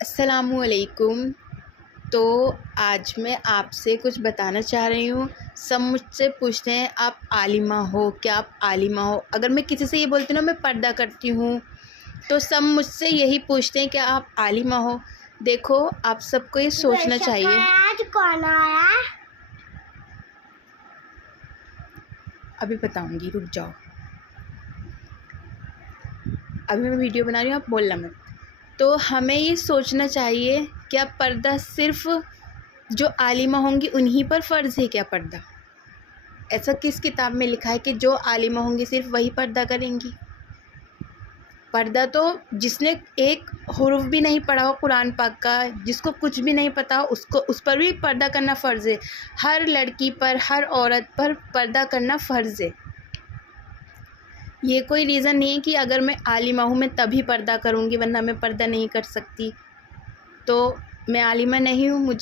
السلام علیکم۔ تو آج میں آپ سے کچھ بتانا چاہ رہی ہوں۔ سب مجھ سے پوچھتے ہیں آپ عالمہ ہو، کیا آپ عالمہ ہو؟ اگر میں کسی سے یہ بولتی ہوں نا میں پردہ کرتی ہوں تو سب مجھ سے یہی پوچھتے ہیں کہ آپ عالمہ ہو۔ دیکھو آپ سب کو یہ سوچنا چاہیے۔ آج کون آیا؟ ابھی بتاؤں گی، رک جاؤ، ابھی میں ویڈیو بنا رہی ہوں، آپ بولنا مت۔ تو ہمیں یہ سوچنا چاہیے کیا پردہ صرف جو عالمہ ہوں گی انہی پر فرض ہے کیا پردہ؟ ایسا کس کتاب میں لکھا ہے کہ جو عالمہ ہوں گی صرف وہی پردہ کریں گی؟ پردہ تو جس نے ایک حرف بھی نہیں پڑھا ہو قرآن پاک کا، جس کو کچھ بھی نہیں پتا ہو، اس پر بھی پردہ کرنا فرض ہے۔ ہر لڑکی پر، ہر عورت پر پردہ کرنا فرض ہے۔ یہ کوئی ریزن نہیں ہے کہ اگر میں عالمہ ہوں میں تبھی پردہ کروں گی ورنہ میں پردہ نہیں کر سکتی۔ تو میں عالمہ نہیں ہوں،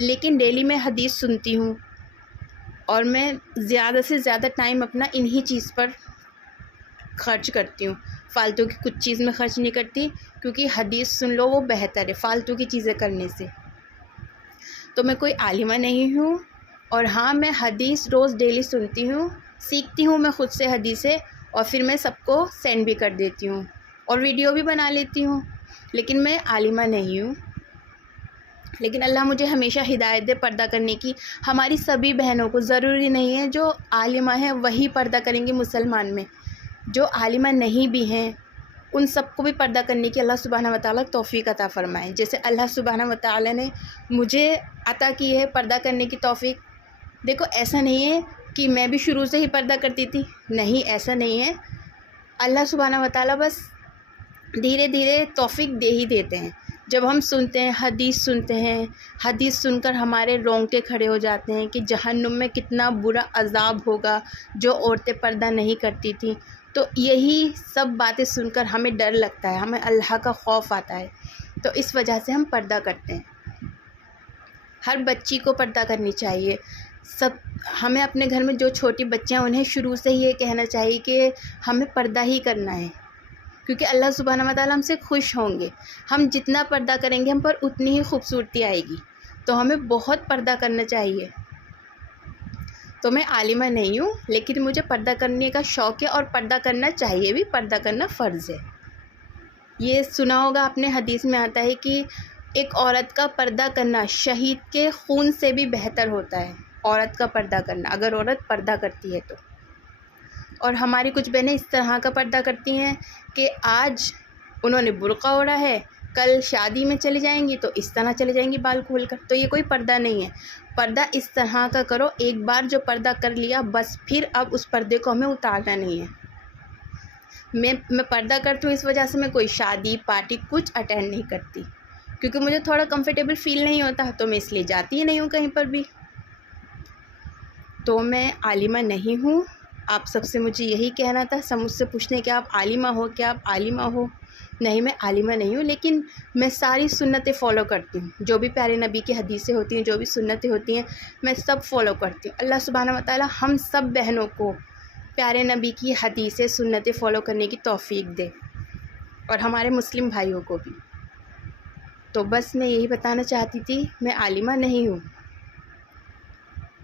لیکن ڈیلی میں حدیث سنتی ہوں اور میں زیادہ سے زیادہ ٹائم اپنا انہی چیز پر خرچ کرتی ہوں، فالتو کی کچھ چیز میں خرچ نہیں کرتی، کیونکہ حدیث سن لو وہ بہتر ہے فالتو کی چیزیں کرنے سے۔ تو میں کوئی عالمہ نہیں ہوں، اور ہاں میں حدیث روز ڈیلی سنتی ہوں، سیکھتی ہوں میں خود سے حدیثیں، اور پھر میں سب کو سینڈ بھی کر دیتی ہوں اور ویڈیو بھی بنا لیتی ہوں، لیکن میں عالمہ نہیں ہوں۔ لیکن اللہ مجھے ہمیشہ ہدایت دے پردہ کرنے کی۔ ہماری سبھی بہنوں کو، ضروری نہیں ہے جو عالمہ ہیں وہی پردہ کریں گی مسلمان میں، جو عالمہ نہیں بھی ہیں ان سب کو بھی پردہ کرنے کی اللہ سبحانہ وتعالیٰ توفیق عطا فرمائے۔ جیسے اللہ سبحانہ وتعالیٰ نے مجھے عطا کی ہے پردہ کرنے کی توفیق۔ دیکھو ایسا نہیں ہے کہ میں بھی شروع سے ہی پردہ کرتی تھی، نہیں ایسا نہیں ہے، اللہ سبحانہ وتعالیٰ بس دھیرے دھیرے توفیق دے ہی دیتے ہیں۔ جب ہم سنتے ہیں، حدیث سنتے ہیں، حدیث سن کر ہمارے رونگٹے کھڑے ہو جاتے ہیں کہ جہنم میں کتنا برا عذاب ہوگا جو عورتیں پردہ نہیں کرتی تھیں، تو یہی سب باتیں سن کر ہمیں ڈر لگتا ہے، ہمیں اللہ کا خوف آتا ہے، تو اس وجہ سے ہم پردہ کرتے ہیں۔ ہر بچی کو پردہ کرنی چاہیے۔ ہمیں اپنے گھر میں جو چھوٹی بچیاں ہیں انہیں شروع سے ہی یہ کہنا چاہیے کہ ہمیں پردہ ہی کرنا ہے، کیونکہ اللہ سبحانہ وتعالیٰ ہم سے خوش ہوں گے۔ ہم جتنا پردہ کریں گے ہم پر اتنی ہی خوبصورتی آئے گی، تو ہمیں بہت پردہ کرنا چاہیے۔ تو میں عالمہ نہیں ہوں، لیکن مجھے پردہ کرنے کا شوق ہے اور پردہ کرنا چاہیے بھی، پردہ کرنا فرض ہے۔ یہ سنا ہوگا آپ نے، حدیث میں آتا ہے کہ ایک عورت کا پردہ کرنا شہید کے خون سے بھی بہتر ہوتا ہے، عورت کا پردہ کرنا، اگر عورت پردہ کرتی ہے تو۔ اور ہماری کچھ بہنیں اس طرح کا پردہ کرتی ہیں کہ آج انہوں نے برقع اوڑھا ہے، کل شادی میں چلی جائیں گی تو اس طرح چلے جائیں گی بال کھول کر، تو یہ کوئی پردہ نہیں ہے۔ پردہ اس طرح کا کرو، ایک بار جو پردہ کر لیا بس پھر اب اس پردے کو ہمیں اتارنا نہیں ہے۔ میں پردہ کرتی ہوں اس وجہ سے میں کوئی شادی پارٹی کچھ اٹینڈ نہیں کرتی، کیونکہ مجھے تھوڑا کمفرٹیبل فیل نہیں ہوتا، تو میں اس لیے جاتی ہی نہیں ہوں کہیں پر بھی۔ تو میں عالمہ نہیں ہوں، آپ سب سے مجھے یہی کہنا تھا۔ سب مجھ سے پوچھنے کہ آپ عالمہ ہو، کیا آپ عالمہ ہو؟ نہیں میں عالمہ نہیں ہوں، لیکن میں ساری سنتیں فالو کرتی ہوں، جو بھی پیارے نبی کی حدیثیں ہوتی ہیں، جو بھی سنتیں ہوتی ہیں میں سب فالو کرتی ہوں۔ اللہ سبحانہ وتعالیٰ ہم سب بہنوں کو پیارے نبی کی حدیثیں، سنتیں فالو کرنے کی توفیق دے، اور ہمارے مسلم بھائیوں کو بھی۔ تو بس میں یہی بتانا چاہتی تھی، میں عالمہ نہیں ہوں۔